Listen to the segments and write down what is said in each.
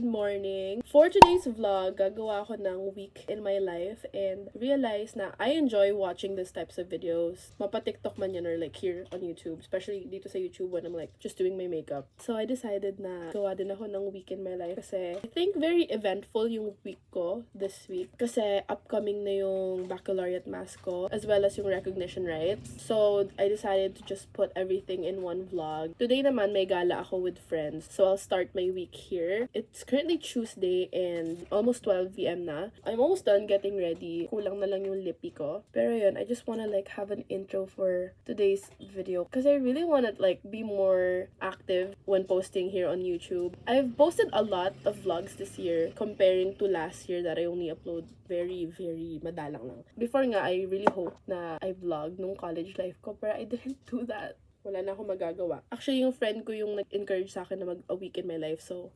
Good morning! For today's vlog, gagawa ako ng week in my life and realize na I enjoy watching these types of videos. Mapa-TikTok man yan or like here on YouTube, especially dito sa YouTube when I'm like just doing my makeup. So I decided na gawa din ako ng week in my life kasi I think very eventful yung week ko this week kasi upcoming na yung baccalaureate mass ko as well as yung recognition rites. So I decided to just put everything in one vlog. Today naman may gala ako with friends. So I'll start my week here. It's currently Tuesday and almost 12 p.m. na. I'm almost done getting ready. Kulang na lang yung lippy ko. Pero yun, I just wanna like have an intro for today's video because I really wanna like be more active when posting here on YouTube. I've posted a lot of vlogs this year comparing to last year that I only upload very madalang lang. Before nga, I really hope na I vlog nung college life ko pero I didn't do that. Wala na akong magagawa. Actually, yung friend ko yung nag-encourage sa akin na mag-a week in my life. So,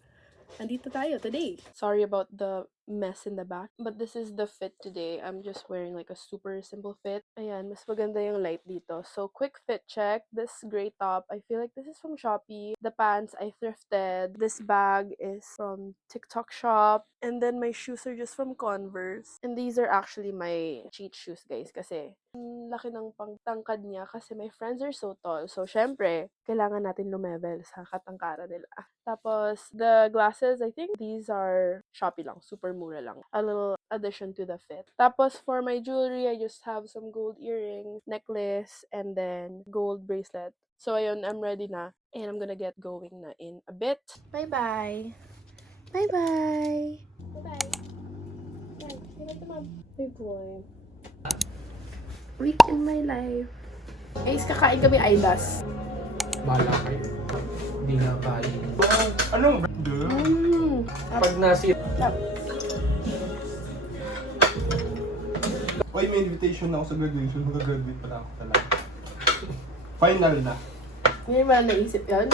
andito tayo today. Sorry about the mess in the back. But this is the fit today. I'm just wearing like a super simple fit. Ayan, mas maganda yung light dito. So, quick fit check. This gray top, I feel like this is from Shopee. The pants, I thrifted. This bag is from TikTok shop. And then my shoes are just from Converse. And these are actually my cheat shoes, guys. Kasi, laki ng pangtangkad niya kasi my friends are so tall. So, syempre, kailangan natin lumevel sa katangkaran nila. Tapos, the glasses, I think these are Shopee lang. Super mura lang. A little addition to the fit. Tapos, for my jewelry, I just have some gold earrings, necklace, and then gold bracelet. So, ayun, I'm ready na. And I'm gonna get going na in a bit. Bye-bye! Bye-bye! Bye-bye! Yan, say bye to mom. Hey boy. Week in my life. Guys, kakain kami Aidas. Bahala kayo. Hindi nga kain. Anong Pag nasip. Oy, may invitation na ako sa graduation. Mag-graduate pa na ako talaga. Final na. Hindi ba naisip yan?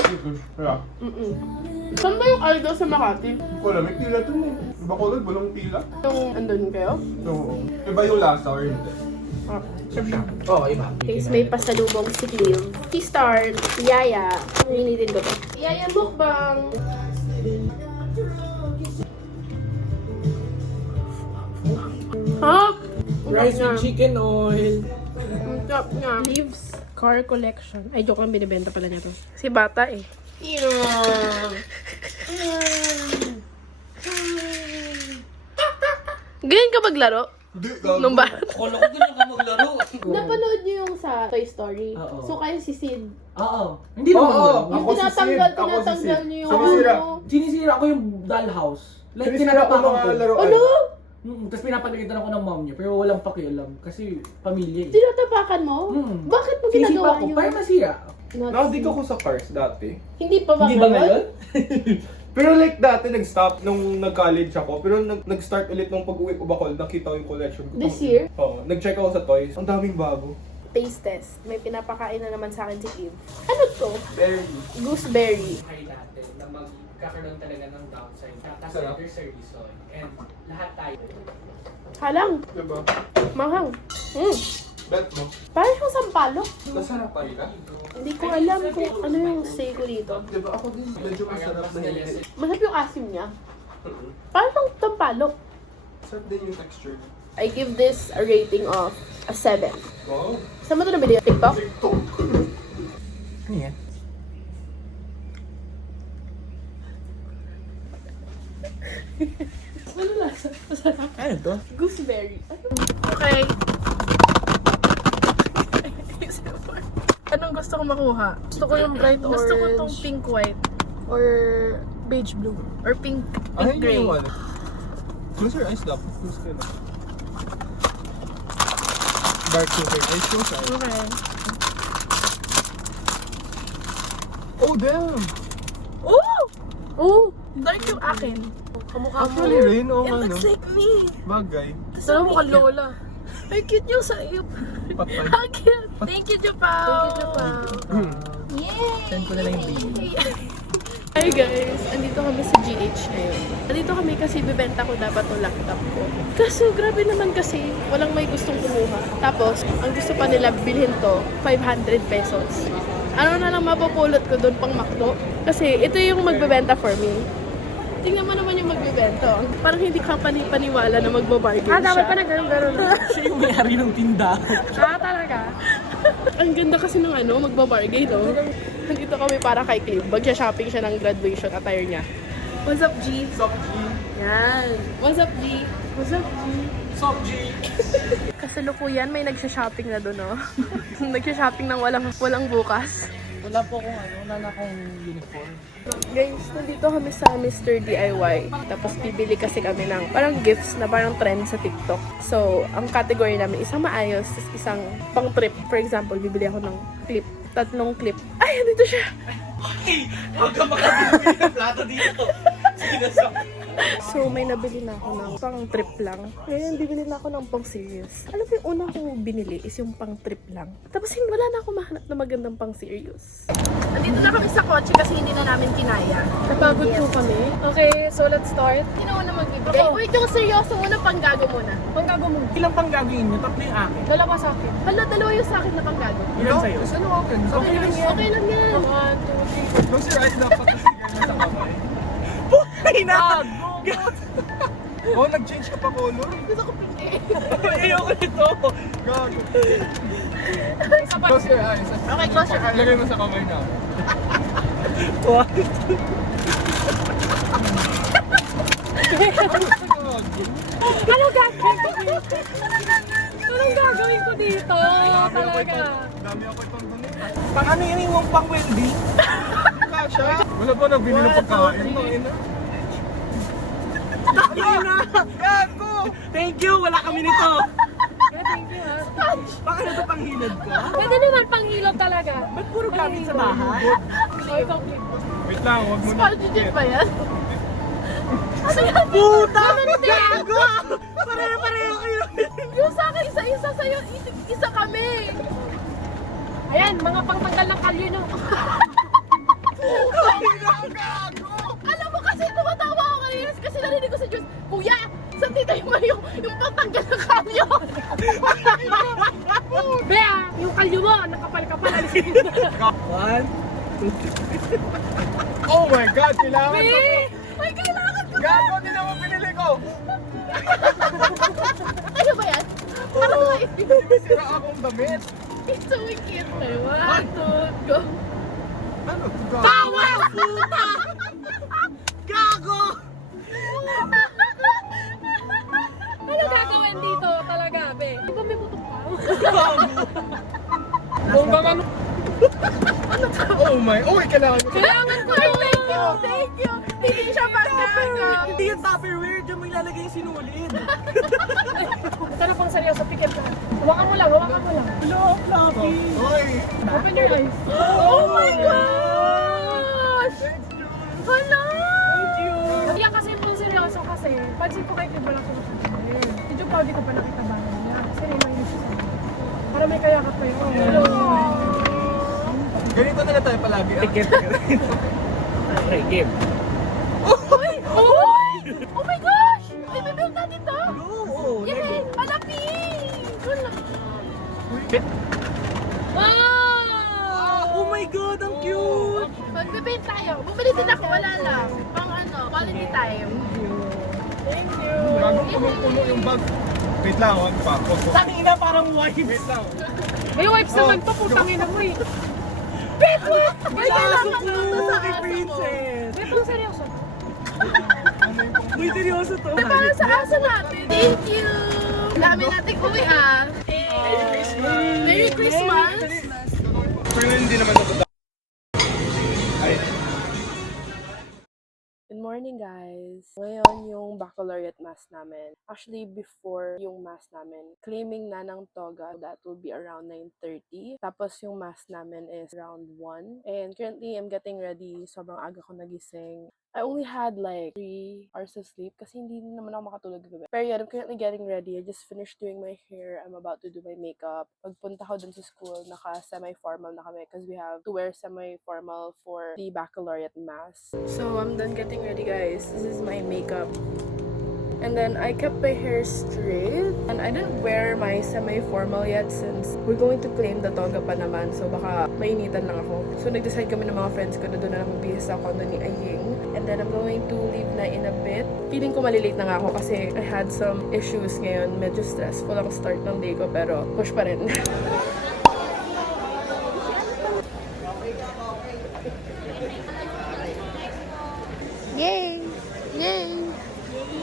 Kaya, Saan ba yung Aidas sa Makati? hindi ko alam. May pila dun eh. Iba ko lang, walang pila. Yung andun kayo? Oo. Iba yung lasa or hindi. Oo, iba. Guys, may pasalubong si Cleve. Si Start, si Yaya. Rinitin ko to. Yaya mukbang! Ha? Rice with chicken oil. Ang top nga. Leaves car collection. Ay, joke lang, binibenta pala niya to. Si bata eh. Ganyan ka maglaro? Hindi, gago. Nung bata? Kala ko ganun ka maglaro. Napanood niyo yung sa Toy Story? Oo. So, kayo si Sid. Oo. Hindi naman Oo, ganun. Yung ako si Sid. tinatanggal niyo yung Sinisira. ano. Sinisira ko yung dollhouse. Like, Sinisira ko tinatapakan mga laruan. Ano? Tapos pinapagalitan ako ng mom niya, pero walang pakialam. Kasi pamilya eh. Tinatapakan mo? Bakit mo Sinisipa ginagawa ko, yun? parang masira. Nakadig ako sa cars dati. Hindi pa ba Hindi ba ngayon? Pero like dati nag-stop nung nag-college ako. Pero nag-start ulit nung pag-uwi ko Bacol, nakita ko yung collection ko. This year? Oo. Nag-check ako sa toys. Ang daming bago. Taste test. May pinapakain na naman sa akin si Eve. Ano to? Very. Gooseberry. Kaya natin na magkakaroon talaga ng downside. Kasi Sarap. there's a reason. And lahat tayo. Halang. Diba? Manghang. Bet mo. Parang siyang sampalok. Nasarapan ka? Hindi ko alam kung ano yung say ko dito. Diba ako din? Medyo masarap na hindi. Masarap yung asim niya. Parang siyang sampalok. Sarap din yung texture niya. I give this a rating of a 7. Wow. Saan mo ito nabili? TikTok? TikTok. Ano yan? Ano lasa? Masarap. Ano to? Gooseberry. Okay. Anong gusto ko makuha? Gusto ko yung bright orange. Gusto ko tong pink white. Or beige blue. Or pink gray. yung ano? Close your eyes dapat. Close ka na. Dark sugar. Eyes close eyes. Okay. Oh damn! Oh! Oh! Dark yung akin. Kamukha mo. Actually rin, oo It nga no. looks like me. Bagay. Gusto mo mukhang lola. Ay, cute yung sa'yo. Patay. Ang cute. Thank you, Japao. Thank you, Japao. Yay! Send ko na lang yung video. Hi guys! Andito kami sa GH ngayon. Andito kami kasi bibenta ko dapat yung laptop ko. Kaso grabe naman kasi walang may gustong kumuha. Tapos, ang gusto pa nila bilhin to, 500 pesos. Ano na lang mapupulot ko doon pang makdo? Kasi ito yung magbebenta for me. Tingnan mo naman yung magbibento. Parang hindi ka paniwala na magbabargain siya. Dapat pa na ganun-ganun. Siya yung may-ari ng tinda. Talaga. Ang ganda kasi ng magbabargain, no? Nandito kami para kay Clive. Magsha-shopping siya ng graduation attire niya. What's up, G? What's up, G? Yan. What's up, G? What's up, G? What's up, G? Kasalukuyan, may nagsha-shopping na doon, no? Nagsha-shopping ng walang bukas. Wala po akong uniform. Guys, nandito kami sa Mr. DIY. Tapos bibili kasi kami ng parang gifts na parang trend sa TikTok. So, ang category namin, isang maayos, isang pang trip. For example, bibili ako ng clip. 3 clip. Ay, nandito siya! Huwag ka makabibili ng plato dito. Sinasabi. So, may nabili na ako ng pang trip lang. Ngayon, bibili na ako ng pang serious. Alam mo, yung una kong binili is yung pang trip lang. Tapos, wala na ako mahanap na magandang pang serious. Nandito na kami sa kotse kasi hindi na namin kinaya. Napagod po kami. Okay, so let's start. Sino una magbibigay? Wait, yung seryoso muna, panggago muna. Panggago mo. Ilang pang gagawin niyo? 3 yung akin. Dalawa sa akin. Hala, 2 yung sa akin na panggago. Ilan sa'yo? Ano open? Okay lang yan. Okay lang yan. 1, 2, 3. Close your eyes dapat kasi ganyan sa kamay. Ay, na! Oh, nag-change ka pa color? Gusto ko pinky. Ayoko nito. Gago. Close your eyes. Okay, close your eyes. Lagay mo sa kamay na. What? Anong gagawin ko dito? Anong gagawin ko dito? Talaga. Dami ako itong dunit. Pang ano yun yung pang welding? Kasha. Wala pa nagbili ng pagkain. Tangina. Ina! Gago! Thank you! Wala kami nito! Thank you, ha. Pang ano to pang hilad ko? Pwede naman panghilot talaga. Ba't puro gamit sa bahay? Oh, ikaw, Clip. Wait lang, wag mo na. Spal digit ba yan? Ano yan? Puta! Gago! Pareho-pareho kayo! Yung sa akin, isa-isa sa'yo, isa kami. Ayan, mga pangtanggal ng kalyo nyo. Alam mo kasi tumatawa ako kanina kasi narinig ko sa Diyos, Kuya, sa tita yung pangtanggal ng kalyo. Bea, yung kalyo mo, nakapal-kapal. Alisin mo na. 1, 2, 3. Oh my God, kailangan ko. May kailangan ko. Gago, di naman pinili ko. Ano ba yan? Parang May sira akong damit. it's so cute. 1, 2, go. Ano? Tawa! Puta! Gago! Ano gagawin dito talaga, be? Di ba may butok pa? Bonggang ano? Oh my, oh, kailangan ko. Kailangan ko Ay, yun! thank you. Hindi siya pagkago. Hindi yung Tupperware, dyan mo ilalagay yung sinulid. Ito na pang seryoso, pikit ka. Hawakan mo lang, hawakan mo lang. Hello, Fluffy! Oy! Open your eyes. Oh my gosh! Hala! Thank you! Yan kasi pang seryoso kasi, pansin ko kay Clip wala ko napansin. Medyo proud ko pa nakita ba niya. Kasi rin lang yun siya sa para may kayakap kayo. Ganito na lang tayo palagi. Ah. Tikit. Okay, game. Uy! Uy! Oh my gosh! Ay, bibig natin to! Oo, Yay! Palapi! Wala. Wow! Oh my God, ang cute! Magbibig tayo. Bumili din ako, wala lang. Pang quality time. Thank you. Gago, puno yung bag. Wait lang, wag pa. Wag po. Tangina, parang wipes. Wait lang. May wipes naman to, putang ina mo eh. Ay, kailangan Laso ko ko to sa kay aso mo. Princess. May pang seryoso. Uy, seryoso to. Para sa aso natin. Thank you! Dami nating uwi ah. Merry Christmas! Pero hindi naman natanda. Ay. Good morning, guys! Ngayon yung baccalaureate mass namin. Actually, before yung mass namin, claiming na ng toga, that will be around 9:30. Tapos yung mass namin is around 1. And currently, I'm getting ready. Sobrang aga ko nagising. I only had like 3 hours of sleep kasi hindi naman ako makatulog gabi. Pero yun, I'm currently getting ready. I just finished doing my hair. I'm about to do my makeup. Pagpunta ko dun sa school, naka-semi-formal na kami because we have to wear semi-formal for the baccalaureate mass. So, I'm done getting ready, guys. This is my makeup. And then, I kept my hair straight. And I didn't wear my semi-formal yet since we're going to claim the toga pa naman. So, baka mainitan lang ako. So, nag-decide kami ng mga friends ko na doon na lang magbihis sa condo ni Aying. and then I'm going to leave na in a bit. Feeling ko malilate na nga ako kasi I had some issues ngayon. Medyo stressful ang start ng day ko pero push pa rin. Yay! Yay!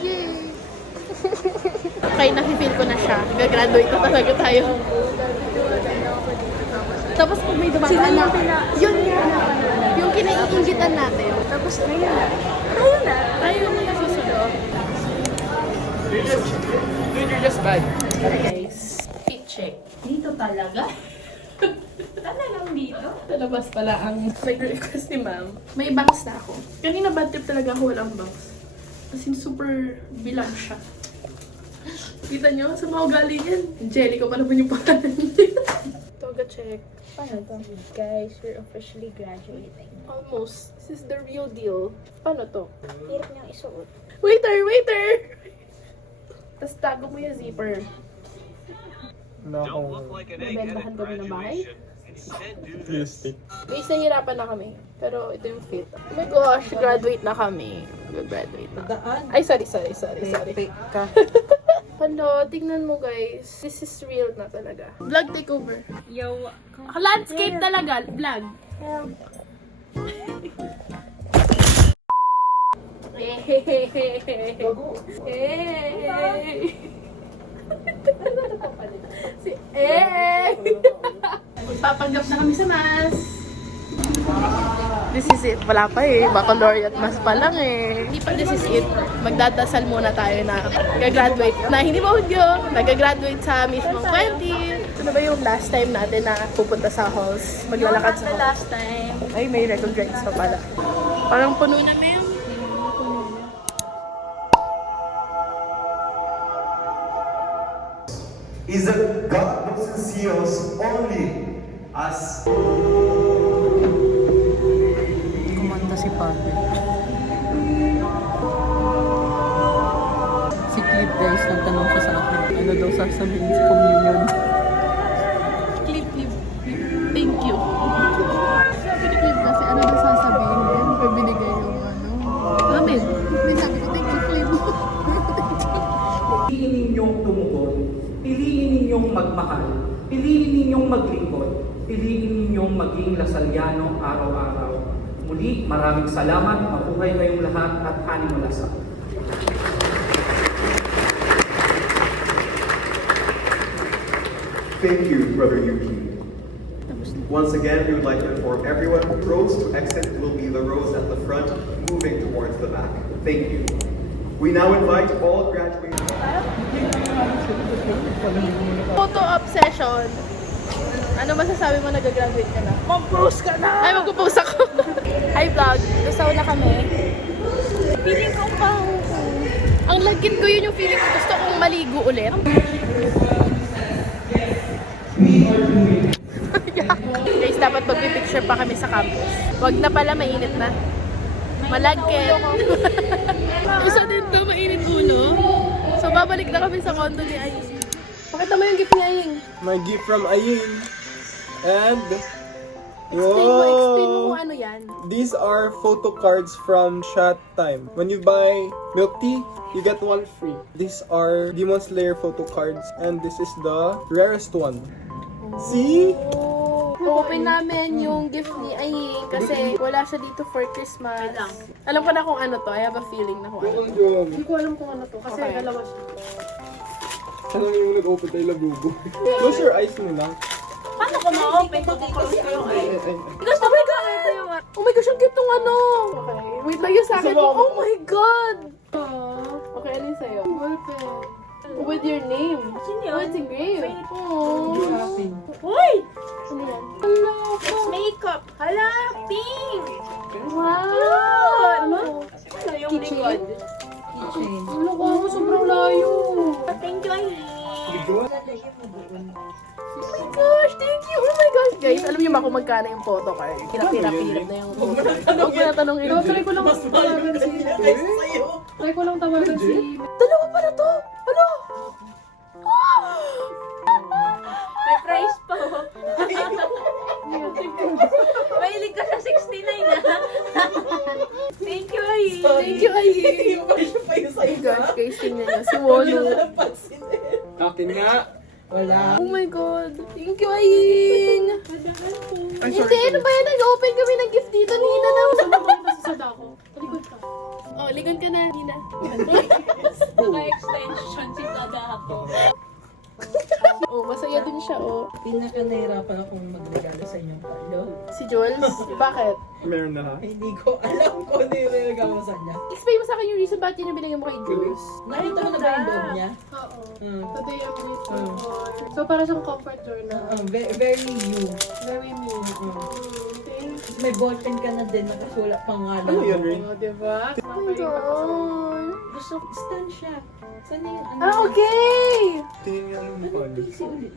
Yay! Okay, nafe-feel ko na siya. Gagraduate na talaga tayo. Tapos kung may dumaan na, yun nga, yung kinaiingitan natin. Tapos ngayon na. Ayun na. Tayo na yung susunod. You're just bad. Okay guys, fit check. Dito talaga? Talagang dito? Sa labas pala ang request ni ma'am. May bangs na ako. Kanina bad trip talaga ako walang bangs. As in, super bilang siya. Kita nyo? Sa mga ugali yan. Angelica pa naman yung pangalan niya. Toga check. Paano to? Guys, we're officially graduating. Almost. This is the real deal. Paano to? Hirap niyang isuot. Waiter! Waiter! Tapos tago mo yung zipper. Nabentahan kami ng bahay. Realistic. Guys, nahihirapan na kami. Pero ito yung fit. Oh my gosh, graduate na kami. Graduate na. Ay, sorry. Pano, tingnan mo guys. This is real na talaga. Vlog takeover. Yo. Landscape talaga. Vlog. Papanggap na kami sa mas. This is it. Wala pa eh. Baccalaureate mas pa lang eh. Hindi pa this is it. Magdadasal muna tayo na gagraduate. Na hindi mo audio. Nagagraduate sa mismong 20. Ano ba yung last time natin na pupunta sa halls? Maglalakad sa halls. Last time. Ay, may record rights pa pala. Parang puno na na yun. Is that God doesn't see us only as Kumanta si Padre. Si Clip guys, nagtanong siya sa akin. Ano daw sasabihin sa communion? Clip. Thank you. Sabi ni Clip kasi ano daw sasabihin din? May binigay yung ano. Amen. May sabi ko, thank you Clip. Piliin ninyong tumugon, piliin ninyong magmahal, piliin ninyong maglingkod, piliin ninyong maging lasalyano araw-araw. Muli, maraming salamat, mabuhay kayong lahat at hani malasa. thank you, Brother Yuki. Once again, we would like to inform everyone rows to exit will be the rows at the front, moving towards the back. Thank you. We now invite all graduates. Photo obsession. Ano masasabi mo nag-graduate ka na? Mag-post ka na! Ay, magpo-post ako. Hi vlog. Gusto na kami. Feeling ko pa. Ang lagkit ko yun yung feeling ko. Gusto kong maligo ulit. Guys, dapat magpipicture pa kami sa campus. Wag na pala, mainit na. Malagkit. Isa din to, mainit ulo. So, babalik na kami sa condo ni Aying. Pakita mo yung gift ni Aying. My gift from Aying. And Explain mo kung ano yan. These are photo cards from Chat Time. When you buy milk tea, you get one free. These are Demon Slayer photo cards, and this is the rarest one. See? Open namin yung gift ni Aying kasi wala siya dito for Christmas. Alam ko na kung ano to. I have a feeling na kung ano to. Hindi ko alam kung ano to. Kasi Okay. dalawa siya. Ano yung nag-open tayo labubo? Close your eyes muna. Paano ko ma-open ko dito sa yung eyes? Gusto mo ka ito yung... Oh my gosh, ang cute tong ano! Okay. Wait lang yung sa akin. Oh my God! Okay, ano yung sa'yo? Ballpen. With your name. Sino yun? Oh, it's engraved. Wait. Oh. Uy! Ano yan? It's makeup! Hala! Pink! Wow! Ano? Ano yung likod? Keychain. Ano ko ako sobrang layo. Thank you, Aileen. Oh my gosh, thank you! Oh my gosh! Guys, alam niyo ba kung magkano yung photo card? Hirap na yung photo card. Huwag mo na tanong Pero try ko lang tawagan si... Try ko lang tawagan si... Dalawa pala to! Ano? May price po. Mahilig ka sa 69 na. Thank you, Ay. Thank you, Ay. Guys, tingnan niyo. Si Wolo. Akin nga. Wala. Oh my God. Thank you, Aying. Hindi, ano ba yan? Nag-open kami ng gift dito, Nina. Nasasada ako. Talikod ka. Oh, ligon ka na, Nina. Naka-extension si Dada ako. Oh, masaya din siya, oh. Pinaka nahirapan akong magregalo sa inyong palo. Si Jules, bakit? Meron na ha? Hindi ko alam kung ano yung regalo sa kanya. Explain mo sa akin yung reason bakit yun yung binigay mo kay Jules. Nakita mo na ba yung loob niya? Oo. Hmm. Today I'm grateful for... So, para siyang comfort journal. Very you. Very me. Thanks. May ballpen ka na din, nakasulat pangalan. Ano yun, Rin? Oh, diba? Oh my God. Gusto ko, stand siya. Saan yung ano? Ah, okay! Tingin nga yung mukha niyo. PC ulit.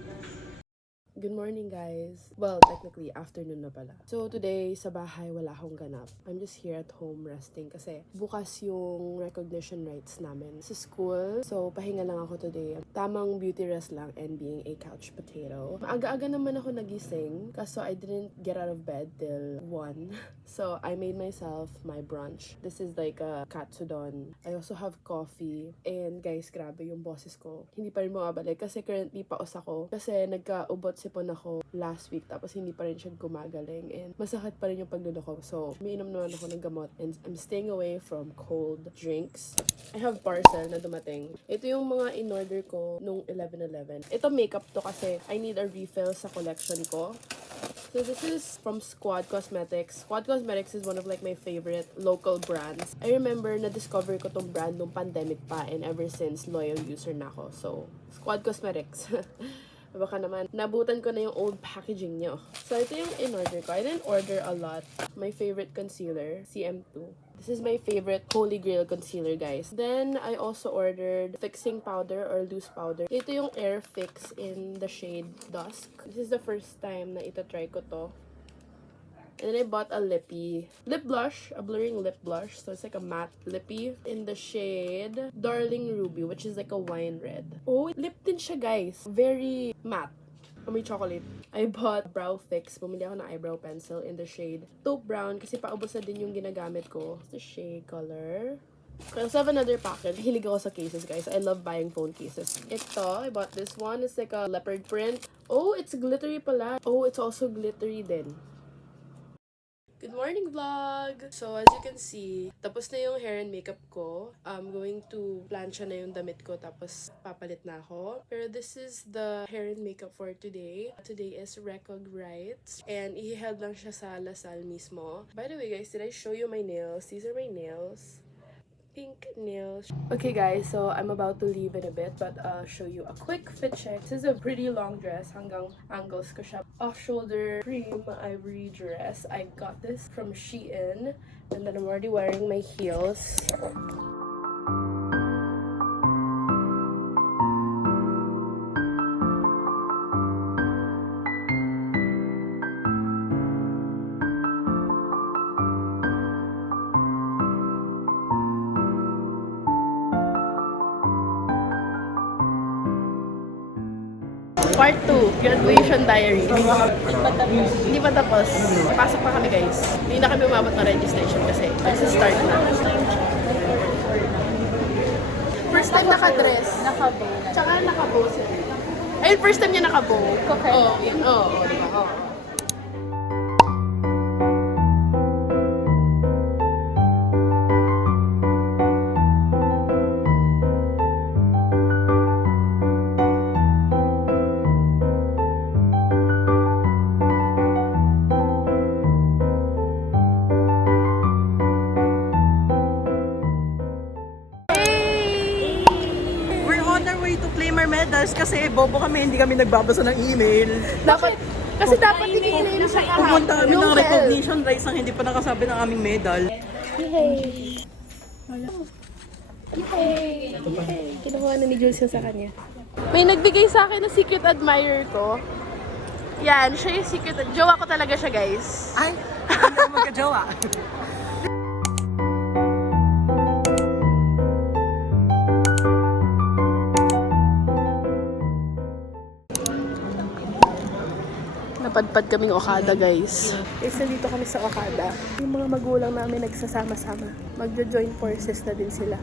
Good morning, guys. Well, technically, afternoon na pala. So, today, sa bahay, wala akong ganap. I'm just here at home resting kasi bukas yung recognition rights namin sa school. So, pahinga lang ako today. Tamang beauty rest lang and being a couch potato. Maaga-aga naman ako nagising kaso I didn't get out of bed till 1. So, I made myself my brunch. This is like a katsudon. I also have coffee. And guys, grabe yung boses ko. Hindi pa rin bumabalik kasi currently paos ako. Kasi nagka-ubot sipon ako last week tapos hindi pa rin siya gumagaling. And masakit pa rin yung paglulo ko. So, umiinom naman ako ng gamot. And I'm staying away from cold drinks. I have parcel na dumating. Ito yung mga in-order ko nung 11/11. Ito makeup to kasi I need a refill sa collection ko. So this is from Squad Cosmetics. Squad Cosmetics is one of like my favorite local brands. I remember na-discover ko tong brand nung pandemic pa and ever since loyal user na ako. So, Squad Cosmetics. Baka naman, nabutan ko na yung old packaging nyo. So, ito yung in-order ko. I didn't order a lot. My favorite concealer, CM2. This is my favorite Holy Grail concealer, guys. Then, I also ordered fixing powder or loose powder. Ito yung Air Fix in the shade Dusk. This is the first time na ito-try ko to. And then I bought a lippy lip blush, a blurring lip blush. So it's like a matte lippy in the shade Darling Ruby, which is like a wine red. Oh, lip tint siya, guys. Very matte. May chocolate. I bought brow fix. Bumili ako ng eyebrow pencil in the shade taupe brown kasi paubos na din yung ginagamit ko. It's the shade color. I also have another packet. Hilig ako sa cases, guys. I love buying phone cases. Ito, I bought this one. It's like a leopard print. Oh, it's glittery pala. Oh, it's also glittery din. Good morning, vlog! So, as you can see, tapos na yung hair and makeup ko. I'm going to plancha na yung damit ko, tapos papalit na ako. Pero this is the hair and makeup for today. Today is Recog Rights. And i-held lang siya sa Lasal mismo. By the way, guys, did I show you my nails? These are my nails. Pink nails. Okay, guys, so I'm about to leave in a bit, but I'll show you a quick fit check. This is a pretty long dress. Hanggang ankles ko siya. Off-shoulder cream ivory dress. I got this from Shein. And then I'm already wearing my heels. Part 2, graduation diary. Hindi pa tapos. Pasok pa kami, guys. Hindi na kami umabot ng registration kasi start na. First time naka-dress. Naka-bow. Tsaka naka-bow siya. Ayun, first time niya naka-bow. Okay. Oo, yun. Oo, diba? Oo. We're on our way to claim our medals kasi bobo kami, hindi kami nagbabasa ng email. Dapat, kasi dapat hindi na siya kahapon. Pumunta kami ng recognition rights nang hindi pa nakasabi ng aming medal. Yay! Yay! Yay! Kinuha na ni Jules yung sa kanya. May nagbigay sa akin na secret admirer ko. Yan, siya yung secret. Jowa ko talaga siya, guys. Ay, hindi ako magka-jowa. Padpad kaming Okada, guys. Guys, nandito kami sa Okada. Yung mga magulang namin nagsasama-sama. Magjo-join forces na din sila.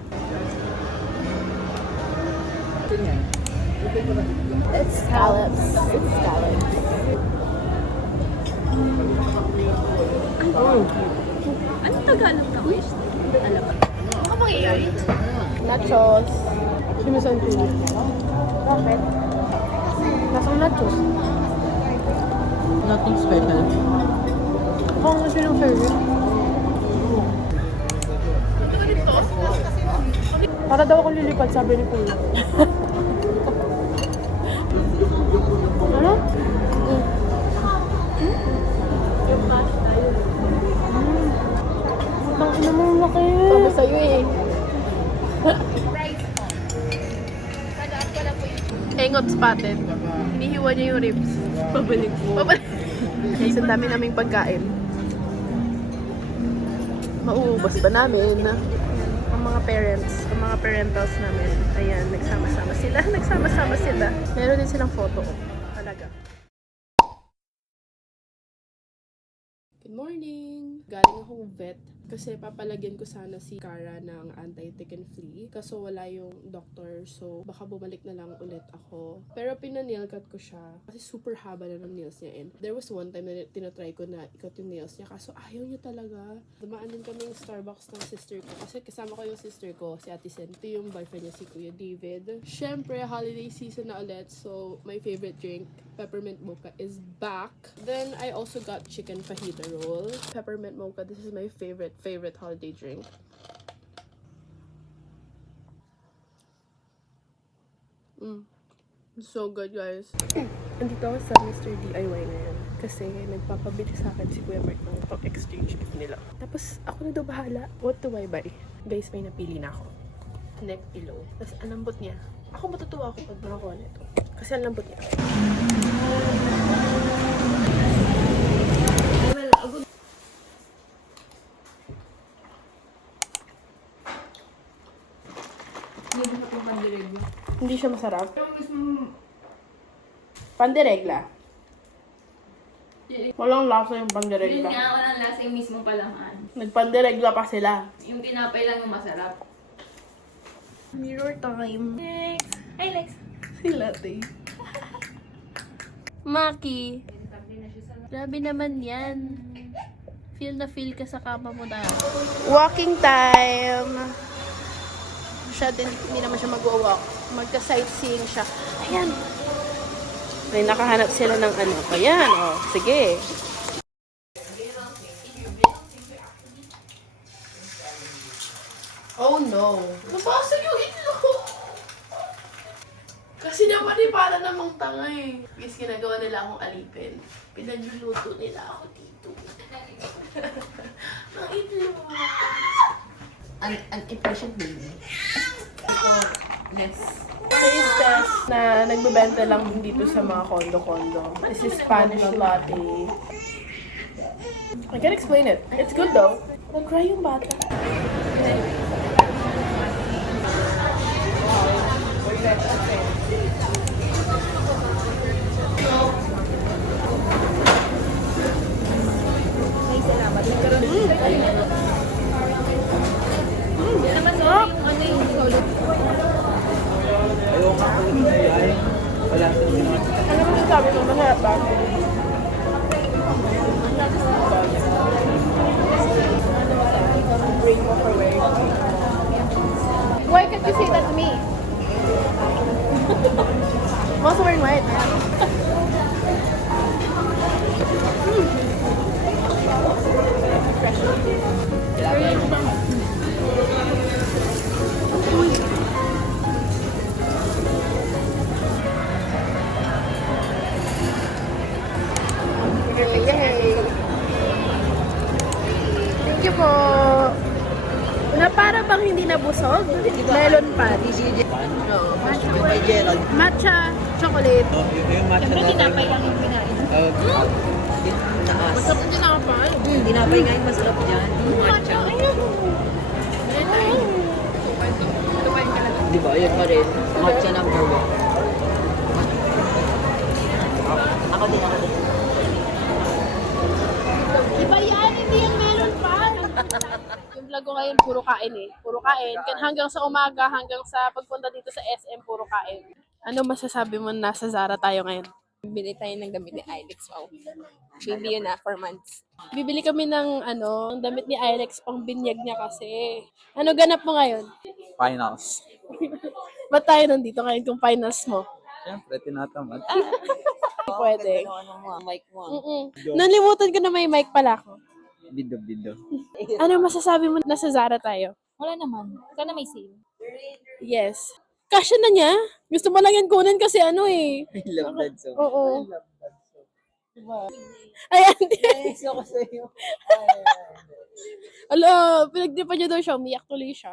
It's scallops. It's scallops. Ano Tagalog na wish? Alam mo. Ano bang iyan? Nachos. Sinisan ko. Bakit? Nasang nachos? Nothing special. Mukhang kasi ng favorite. Para daw ako lilipad, sabi ni Kuya. Ano? Ang ina mo, laki. Sabi sa'yo eh. Engot spotted. Hinihiwa niya yung ribs. Pabalik mo. Pabalik. Guys, ang dami naming pagkain. Mauubos ba namin? Ang mga parents, ang mga parentals namin. Ayan, nagsama-sama sila. Nagsama-sama sila. Meron din silang photo. Talaga. Good morning! Galing akong vet kasi papalagyan ko sana si Cara ng anti-tick and flea. Kaso wala yung doctor, so baka bumalik na lang ulit ako. Pero pina-nail cut ko siya kasi super haba na ng nails niya. And there was one time na tinatry ko na ikat yung nails niya, kaso ayaw niya talaga. Dumaan din kami yung Starbucks ng sister ko kasi kasama ko yung sister ko, si Ate Sen. Ito yung boyfriend niya, si Kuya David. Syempre, holiday season na ulit, so my favorite drink, peppermint mocha, is back. Then I also got chicken fajita roll. Peppermint mocha, this is my favorite holiday drink. So good, guys. Andito ako sa Mr. DIY ngayon kasi nagpapabili sa akin si Kuya Mark ng pang-exchange gift nila. Tapos ako na daw bahala. What do I buy? Guys, may napili na ako. Neck pillow. Tapos ang lambot niya. Ako matutuwa ako pag nakakuha nito. Kasi ang lambot niya. Hindi siya masarap. Pandiregla. Walang lasa yung Yun pandiregla. nga, walang lasa yung mismong palaman. Nagpandiregla pa sila. Yung tinapay lang yung masarap. Mirror time. Hey, Lex. Si Latte. Maki. Grabe naman yan. Feel na feel ka sa kama mo na. Walking time. Siya din, hindi naman siya mag-walk. Magka-sightseeing siya. Ayan. May nakahanap sila ng ano. Ayan, oh. Sige. Oh no. Nabasag yung itlog. Kasi napanipalan namang tanga eh. Guys, ginagawa nila akong alipin. Pinagluluto nila ako dito. Ang itlog. An efficient baby. Yes. Taste test na nagbebenta lang din dito sa mga kondo-kondo. This is Spanish latte. I can't explain it. It's good though. Nag-cry yung bata. Ano mo sabi mo? Masarap ba? Why can't you say that to me? I'm also wearing white. Thank you po. Na para bang hindi nabusog? Melon pan. Matcha chocolate. Siyempre, tinapay lang yung pinain. Masarap din tinapay. Tinapay nga yung masarap dyan. Matcha. Di ba? Yun pa rin. Matcha number 1. Ako din. vlog ko ngayon, puro kain eh. Puro kain. Hanggang sa umaga, hanggang sa pagpunta dito sa SM, puro kain. Ano masasabi mo nasa Zara tayo ngayon? Bili tayo ng gamit ni Ilex. Wow. Baby yun na, 4 months. Bibili kami ng ng damit ni Ilex pang binyag niya kasi. Ano ganap mo ngayon? Finals. Ba't tayo nandito ngayon kung finals mo? Siyempre, tinatamad. Pwede. Mic mo. Nalimutan ko na may mic pala ako. Bido. Ano masasabi mo nasa Zara tayo? Wala naman. Sana may sale. Yes. Kasya na niya. Gusto mo lang yan kunin kasi eh. I love that so. Oo. Ayan. Gusto ko sa'yo. Ala, pinagdipan niyo daw siya. Umiyak tuloy siya.